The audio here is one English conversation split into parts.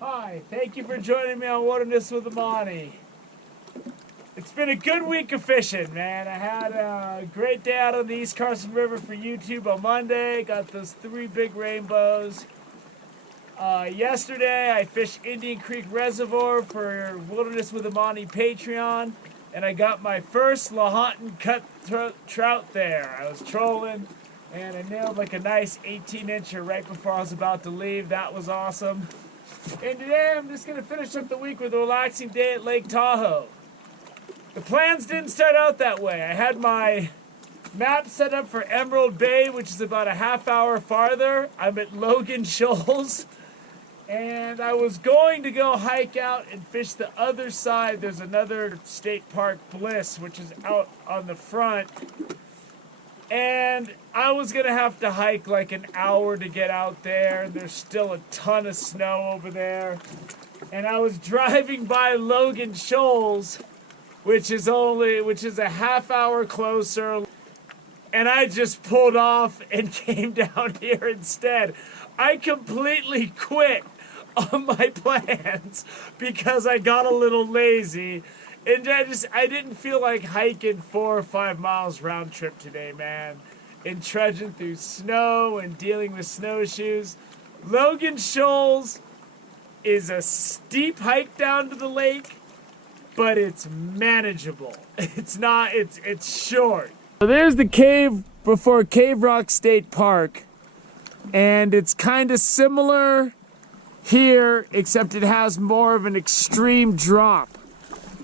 Hi, thank you for joining me on Wilderness with Amani. It's been a good week of fishing, man. I had a great day out on the East Carson River for YouTube on Monday. Got those 3 big rainbows. Yesterday, I fished Indian Creek Reservoir for Wilderness with Amani Patreon, and I got my first Lahontan cutthroat trout there. I was trolling, and I nailed like a nice 18-incher right before I was about to leave. That was awesome. And today, I'm just going to finish up the week with a relaxing day at Lake Tahoe. The plans didn't start out that way. I had my map set up for Emerald Bay, which is about a half hour farther. I'm at Logan Shoals. And I was going to go hike out and fish the other side. There's another state park, Bliss, which is out on the front. And I was going to have to hike like an hour to get out there. There's still a ton of snow over there. And I was driving by Logan Shoals, which is a half hour closer. And I just pulled off and came down here instead. I completely quit on my plans because I got a little lazy. And I didn't feel like hiking 4 or 5 miles round trip today, man. And trudging through snow and dealing with snowshoes. Logan Shoals is a steep hike down to the lake, but it's manageable. It's short. So there's the cave before Cave Rock State Park, and it's kind of similar here, except it has more of an extreme drop.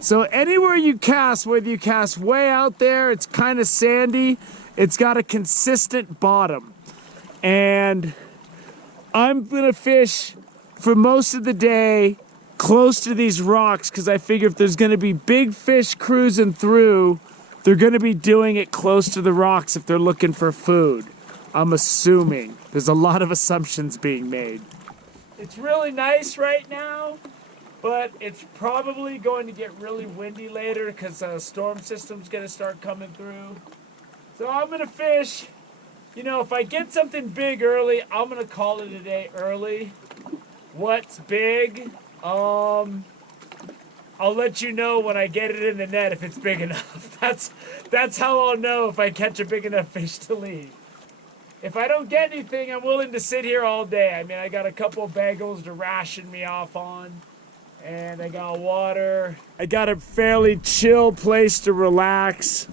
So anywhere you cast, whether you cast way out there, it's kind of sandy, it's got a consistent bottom. And I'm gonna fish for most of the day close to these rocks because I figure if there's gonna be big fish cruising through, they're gonna be doing it close to the rocks if they're looking for food. I'm assuming. There's a lot of assumptions being made. It's really nice right now, but it's probably going to get really windy later because a storm system's gonna start coming through. So I'm gonna fish. You know, if I get something big early, I'm gonna call it a day early. What's big? I'll let you know when I get it in the net if it's big enough. That's how I'll know if I catch a big enough fish to leave. If I don't get anything, I'm willing to sit here all day. I mean, I got a couple of bagels to ration me off on, and I got water. I got a fairly chill place to relax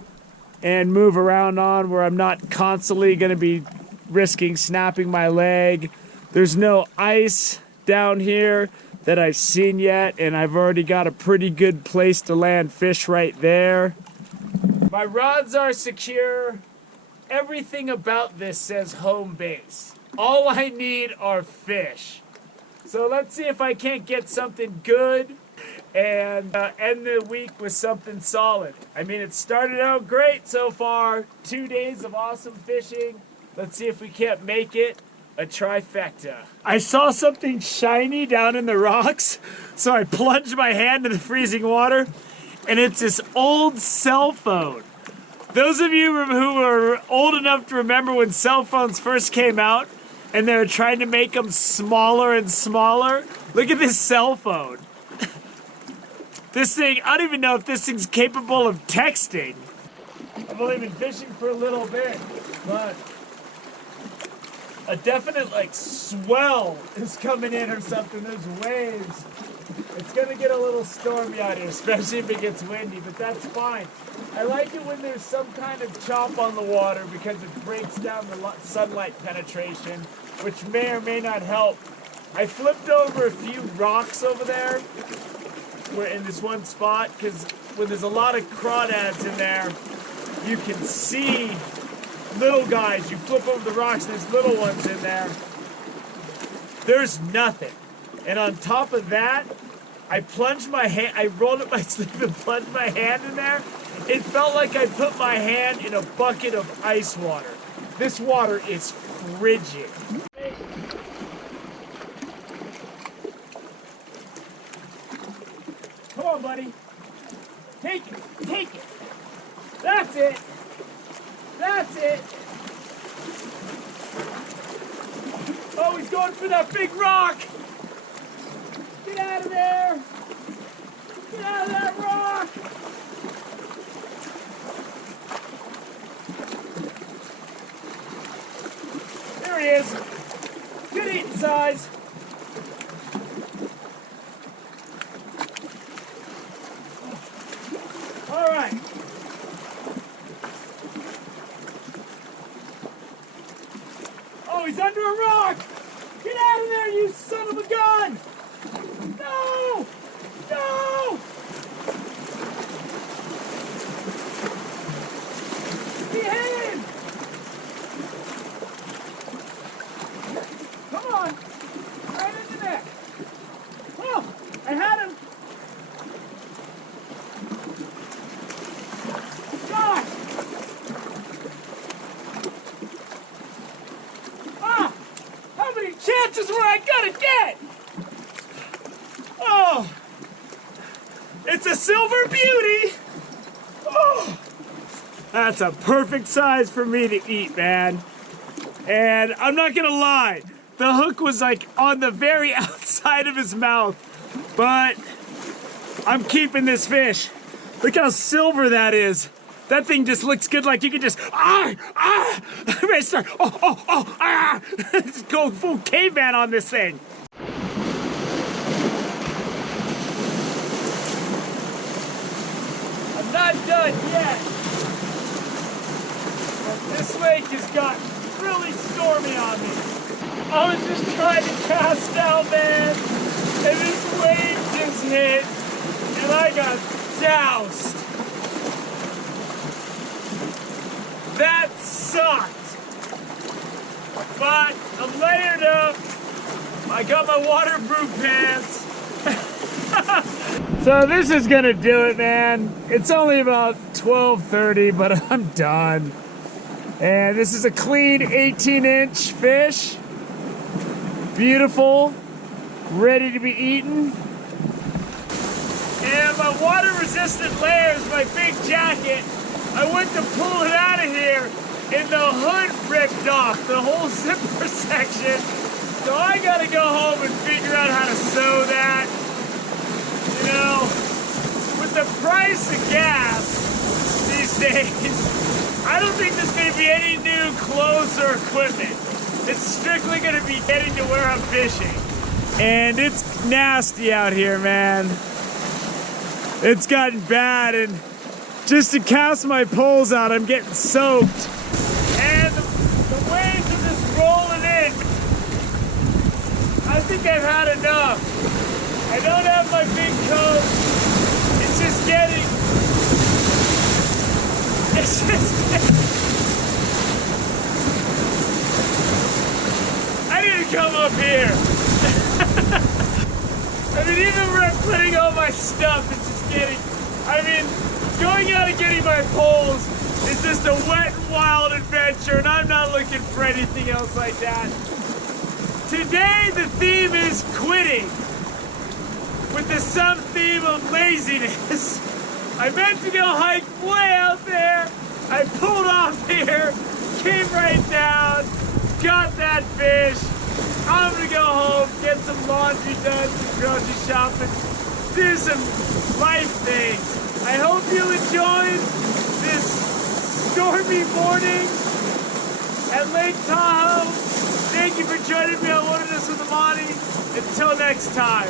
and move around on where I'm not constantly going to be risking snapping my leg. There's no ice down here that I've seen yet, and I've already got a pretty good place to land fish right there. My rods are secure. Everything about this says home base. All I need are fish. So let's see if I can't get something good and end the week with something solid. I mean, it started out great so far. 2 days of awesome fishing. Let's see if we can't make it a trifecta. I saw something shiny down in the rocks, so I plunged my hand in the freezing water, and it's this old cell phone. Those of you who are old enough to remember when cell phones first came out and they were trying to make them smaller and smaller, look at this cell phone. This thing, I don't even know if this thing's capable of texting. I've only been fishing for a little bit, but a definite like swell is coming in or something. There's waves. It's gonna get a little stormy out here, especially if it gets windy, but that's fine. I like it when there's some kind of chop on the water because it breaks down the sunlight penetration, which may or may not help. I flipped over a few rocks over there in this one spot because when there's a lot of crawdads in there, you can see little guys. You flip over the rocks and there's little ones in there. There's nothing. And on top of that, I plunged my hand, I rolled up my sleeve and plunged my hand in there. It felt like I put my hand in a bucket of ice water. This water is frigid. Come on, buddy. Take it, take it. That's it. That's it. Oh, he's going for that big rock. out of that rock! There he is. Good eating size. All right. Oh, he's under a rock! Get out of there, you son of a gun! No! No! Behave! Come on! Right in the neck! Oh! I had him! God! Ah! How many chances were I gonna get? Oh! It's a silver beauty! Oh! That's a perfect size for me to eat, man. And I'm not gonna lie, the hook was like on the very outside of his mouth, but I'm keeping this fish. Look how silver that is. That thing just looks good, like you could just, I'm ready to start, just go full caveman on this thing. I'm not done yet. But this lake has gotten really stormy on me. I was just trying to cast out, man, and this wave just hit, and I got doused. That sucked. But I'm layered up. I got my waterproof pants. So this is gonna do it, man. It's only about 12:30, but I'm done. And this is a clean 18-inch fish. Beautiful, ready to be eaten. And my water-resistant layers, my big jacket, I went to pull it out of here, and the hood ripped off, the whole zipper section. So I gotta go home and figure out how to sew that. You know, with the price of gas these days, I don't think there's gonna be any new clothes or equipment. It's strictly gonna be getting to where I'm fishing. And it's nasty out here, man. It's gotten bad, and just to cast my poles out, I'm getting soaked. And the waves are just rolling in. I think I've had enough. I don't have my big coat. It's just getting... I didn't come up here. I mean, even when I'm putting all my stuff, it's just getting... I mean, going out and getting my poles is just a wet and wild adventure, and I'm not looking for anything else like that. Today, the theme is quitting, with the sub-theme of laziness. I meant to go hike way out there. I pulled off here, came right down, got that fish. I'm gonna go home, get some laundry done, some grocery shopping, do some life things. I hope you enjoyed this stormy morning at Lake Tahoe. Thank you for joining me on Wilderness with Amani. Until next time.